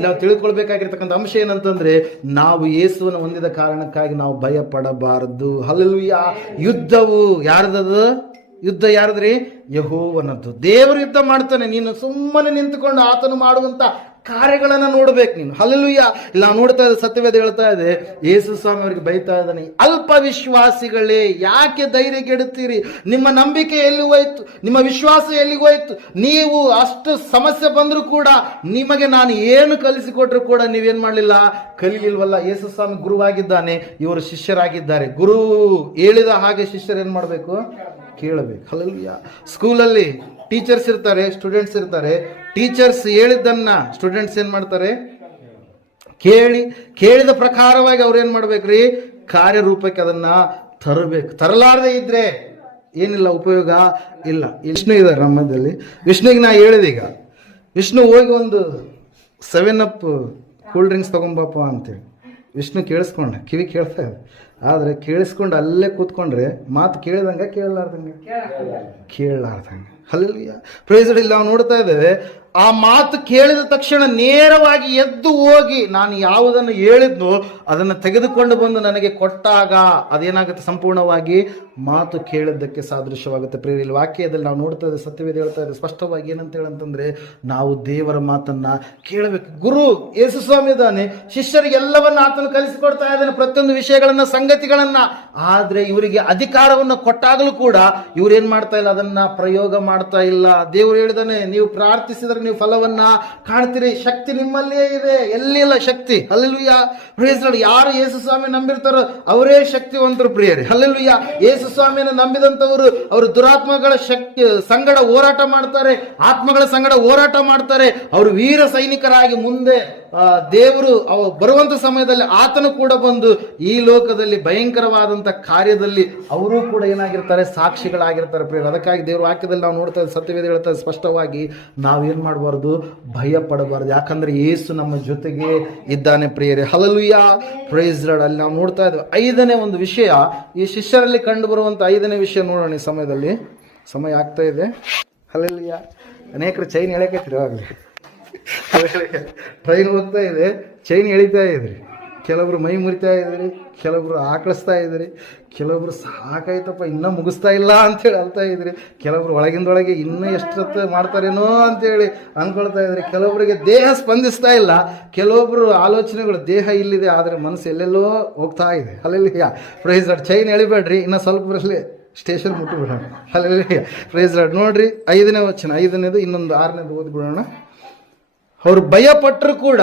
ನಾವು ತಿಳ್ಕೊಳ್ಬೇಕಾಗಿರ್ತಕ್ಕಂಥ ಅಂಶ ಏನಂತಂದ್ರೆ ನಾವು ಯೇಸುವನ್ನು ಹೊಂದಿದ ಕಾರಣಕ್ಕಾಗಿ ನಾವು ಭಯ ಪಡಬಾರದು ಯುದ್ಧವು ಯಾರ್ದದು? ಯುದ್ಧ ಯಾರದ್ರಿ? ಯಹೋವನದ್ದು. ದೇವರು ಯುದ್ಧ ಮಾಡ್ತಾನೆ. ನೀನು ಸುಮ್ಮನೆ ನಿಂತುಕೊಂಡು ಆತನು ಮಾಡುವಂತ ಕಾರ್ಯಗಳನ್ನ ನೋಡ್ಬೇಕು ನೀನು. ಹಲಲುಯ್ಯ ಇಲ್ಲ, ನೋಡ್ತಾ ಇದ್ದ, ಸತ್ಯವೇದ ಹೇಳ್ತಾ ಇದೆ, ಯೇಸು ಸ್ವಾಮಿ ಅವರಿಗೆ ಬೈತಾ ಇದ್ದಾನೆ. ಅಲ್ಪ ವಿಶ್ವಾಸಿಗಳೇ, ಯಾಕೆ ಧೈರ್ಯ ಗೆಡುತ್ತೀರಿ ನಿಮ್ಮ ನಂಬಿಕೆ ಎಲ್ಲಿ ಹೋಯ್ತು? ನಿಮ್ಮ ವಿಶ್ವಾಸ ಎಲ್ಲಿಗೆ ಹೋಯ್ತು? ನೀವು ಅಷ್ಟು ಸಮಸ್ಯೆ ಬಂದರೂ ಕೂಡ ನಿಮಗೆ ನಾನು ಏನು ಕಲಿಸಿಕೊಟ್ರು ಕೂಡ ನೀವೇನು ಮಾಡಲಿಲ್ಲ? ಕಲಿಲಿಲ್ವಲ್ಲ. ಯೇಸು ಸ್ವಾಮಿ ಗುರುವಾಗಿದ್ದಾನೆ, ಇವರು ಶಿಷ್ಯರಾಗಿದ್ದಾರೆ. ಗುರು ಹೇಳಿದ ಹಾಗೆ ಶಿಷ್ಯರು ಏನು ಮಾಡಬೇಕು? ಕೇಳಬೇಕು. ಹಲಲ್ಯ ಸ್ಕೂಲಲ್ಲಿ ಟೀಚರ್ಸ್ ಇರ್ತಾರೆ ಸ್ಟೂಡೆಂಟ್ಸ್ ಇರ್ತಾರೆ. ಟೀಚರ್ಸ್ ಹೇಳಿದ್ದನ್ನ ಸ್ಟೂಡೆಂಟ್ಸ್ ಏನು ಮಾಡ್ತಾರೆ? ಕೇಳಿ, ಕೇಳಿದ ಪ್ರಕಾರವಾಗಿ ಅವ್ರು ಏನ್ ಮಾಡ್ಬೇಕ್ರಿ? ಕಾರ್ಯರೂಪಕ್ಕೆ ಅದನ್ನ ತರಬೇಕು. ತರಲಾರದೆ ಇದ್ರೆ ಏನಿಲ್ಲ, ಉಪಯೋಗ ಇಲ್ಲ. ವಿಷ್ಣು ಇದ್ದಾರೆ ನಮ್ಮದಲ್ಲಿ ವಿಷ್ಣುಗೆ ನಾ ಹೇಳಿದೆ ಈಗ ವಿಷ್ಣು ಹೋಗಿ ಒಂದು ಸೆವೆನ್ ಅಪ್ ಕೂಲ್ ಡ್ರಿಂಕ್ಸ್ ತಗೊಂಬಪ್ಪ ಅಂತೇಳಿ. ವಿಷ್ಣು ಕೇಳಿಸ್ಕೊಂಡ ಕಿವಿ ಕೇಳ್ತಾ ಇದೆ. ಆದರೆ ಕೇಳಿಸ್ಕೊಂಡು ಅಲ್ಲೇ ಕೂತ್ಕೊಂಡ್ರೆ ಮಾತು ಕೇಳಿದಂಗೆ ಕೇಳಲಾರ್ದಂಗೆ? ಕೇಳಲಾರ್ದಂಗೆ. ಅಲ್ಲಿ ಪ್ರೈಸ್ ಇಲ್ಲಿ ನಾವು ನೋಡ್ತಾ ಇದ್ದೇವೆ ಆ ಮಾತು ಕೇಳಿದ ತಕ್ಷಣ ನೇರವಾಗಿ ಎದ್ದು ಹೋಗಿ ನಾನು ಯಾವುದನ್ನು ಹೇಳಿದ್ನೋ ಅದನ್ನು ತೆಗೆದುಕೊಂಡು ಬಂದು ನನಗೆ ಕೊಟ್ಟಾಗ ಅದೇನಾಗುತ್ತೆ ಸಂಪೂರ್ಣವಾಗಿ? ಮಾತು ಕೇಳಿದ್ದಕ್ಕೆ ಸಾದೃಶ್ಯವಾಗುತ್ತೆ. ಪ್ರೇರಿಯಲ್ಲಿ ವಾಕ್ಯದಲ್ಲಿ ನಾವು ನೋಡ್ತಾ ಇದ್ದೇವೆ ಸತ್ಯವೇದ ಹೇಳ್ತಾ ಇದ್ದೇವೆ ಸ್ಪಷ್ಟವಾಗಿ ಏನಂತ ಹೇಳಂತಂದ್ರೆ, ನಾವು ದೇವರ ಮಾತನ್ನ ಕೇಳಬೇಕು. ಗುರು ಯೇಸು ಸ್ವಾಮಿ ಇದ್ದಾನೆ, ಶಿಷ್ಯರಿಗೆ ಎಲ್ಲವನ್ನ ಆತನು ಕಲಿಸಿಕೊಡ್ತಾ ಇದ್ದಾನೆ, ಪ್ರತಿಯೊಂದು ವಿಷಯಗಳನ್ನ, ಸಂಗತಿಗಳನ್ನ. ಆದ್ರೆ ಇವರಿಗೆ ಅಧಿಕಾರವನ್ನು ಕೊಟ್ಟಾಗಲೂ ಕೂಡ ಇವ್ರು ಏನ್ ಮಾಡ್ತಾ ಇಲ್ಲ? ಅದನ್ನ ಪ್ರಯೋಗ ಮಾಡ್ತಾ ಇಲ್ಲ. ದೇವರು ಹೇಳಿದಾನೆ, ನೀವು ಪ್ರಾರ್ಥಿಸಿದ್ರೆ ನೀವು ಫಲವನ್ನ ಕಾಣ್ತೀರಿ. ಶಕ್ತಿ ನಿಮ್ಮಲ್ಲೇ ಇದೆ. ಎಲ್ಲಿಲ್ಲ ಶಕ್ತಿ? ಅಲ್ಲೆಲ್ಲುಯ್ಯ ಪ್ರಿಯಸ್ ಯಾರು ಯೇಸು ಸ್ವಾಮಿ ನಂಬಿರ್ತಾರೋ ಅವರೇ ಶಕ್ತಿವಂತರು ಪ್ರಿಯರಿ. ಅಲ್ಲೆಲ್ಲುಯ್ಯ ಯೇಸು ಸ್ವಾಮಿಯನ್ನು ನಂಬಿದಂತವರು ಅವರು ದುರಾತ್ಮಗಳ ಶಕ್ತಿ ಸಂಗಡ ಹೋರಾಟ ಮಾಡ್ತಾರೆ. ಆತ್ಮಗಳ ಸಂಗಡ ಹೋರಾಟ ಮಾಡ್ತಾರೆ. ಅವರು ವೀರ ಸೈನಿಕರಾಗಿ ಮುಂದೆ ಆ, ದೇವರು ಅವ ಬರುವಂತ ಸಮಯದಲ್ಲಿ ಆತನು ಕೂಡ ಬಂದು ಈ ಲೋಕದಲ್ಲಿ ಭಯಂಕರವಾದಂತ ಕಾರ್ಯದಲ್ಲಿ ಅವರು ಕೂಡ ಏನಾಗಿರ್ತಾರೆ? ಸಾಕ್ಷಿಗಳಾಗಿರ್ತಾರೆ ಪ್ರಿಯರು. ಅದಕ್ಕಾಗಿ ದೇವರು ವಾಕ್ಯದಲ್ಲಿ ನಾವು ನೋಡ್ತಾ ಸತ್ಯವೇದ ಹೇಳ್ತಾ ಇದೆ ಸ್ಪಷ್ಟವಾಗಿ ನಾವೇನ್ ಮಾಡಬಾರ್ದು, ಭಯ ಪಡಬಾರ್ದು. ಯಾಕಂದ್ರೆ ಏಸು ನಮ್ಮ ಜೊತೆಗೆ ಇದ್ದಾನೆ ಪ್ರಿಯರೇ. ಹಲಲುಯ್ಯ ಪ್ರೈಸ್ ರಡ್ ಅಲ್ಲಿ ನಾವು ನೋಡ್ತಾ ಇದ್ದೇವೆ ಐದನೇ ಒಂದು ವಿಷಯ, ಈ ಶಿಷ್ಯರಲ್ಲಿ ಕಂಡು ಬರುವಂತ ಐದನೇ ವಿಷಯ ನೋಡೋಣ ಈ ಸಮಯದಲ್ಲಿ. ಸಮಯ ಆಗ್ತಾ ಇದೆ. ಹಲಲುಯ್ಯ ಅನೇಕರು ಚೈನ್ ಎಳೆಕೈತ್ರಿ ಆಗಲಿ. ಟ್ರೈನ್ ಹೋಗ್ತಾ ಇದೆ. ಚೈನ್ ಎಳಿತಾ ಇದ್ರಿ. ಕೆಲವರು ಮೈ ಮುರಿತಾ ಇದ್ದಾರೆ, ಕೆಲವರು ಆಕಳಿಸ್ತಾ ಇದ್ದಾರೆ, ಕೆಲವರು ಸಾಕಾಯ್ತಪ್ಪ, ಇನ್ನೂ ಮುಗಿಸ್ತಾ ಇಲ್ಲ ಅಂತೇಳಿ ಅಳ್ತಾ ಇದ್ದಾರೆ, ಕೆಲವರು ಒಳಗಿಂದೊಳಗೆ ಇನ್ನೂ ಎಷ್ಟೊತ್ತು ಮಾಡ್ತಾರೇನೋ ಅಂತೇಳಿ ಅಂದ್ಕೊಳ್ತಾ ಇದ್ದಾರೆ. ಕೆಲವರಿಗೆ ದೇಹ ಸ್ಪಂದಿಸ್ತಾ ಇಲ್ಲ ಕೆಲವೊಬ್ಬರು ಆಲೋಚನೆಗಳು ದೇಹ ಇಲ್ಲಿದೆ, ಆದರೆ ಮನಸ್ಸು ಎಲ್ಲೆಲ್ಲೋ ಹೋಗ್ತಾ ಇದೆ. ಅಲ್ಲೆಲ್ಲಿ ಪ್ರೈಸ್ ಚೈನ್ ಎಳಿಬೇಡ್ರಿ, ಇನ್ನು ಸ್ವಲ್ಪ ಬರಲಿ ಸ್ಟೇಷನ್ ಮುಟ್ಟಿಬಿಡೋಣ ಅಲ್ಲೆಲ್ಲಿ ಪ್ರೈಸ್ ನೋಡ್ರಿ, ಐದನೇ ವಚನ, ಐದನೇದು, ಇನ್ನೊಂದು ಆರನೇದು ಓದ್ಬಿಡೋಣ. ಅವ್ರು ಭಯಪಟ್ಟರು ಕೂಡ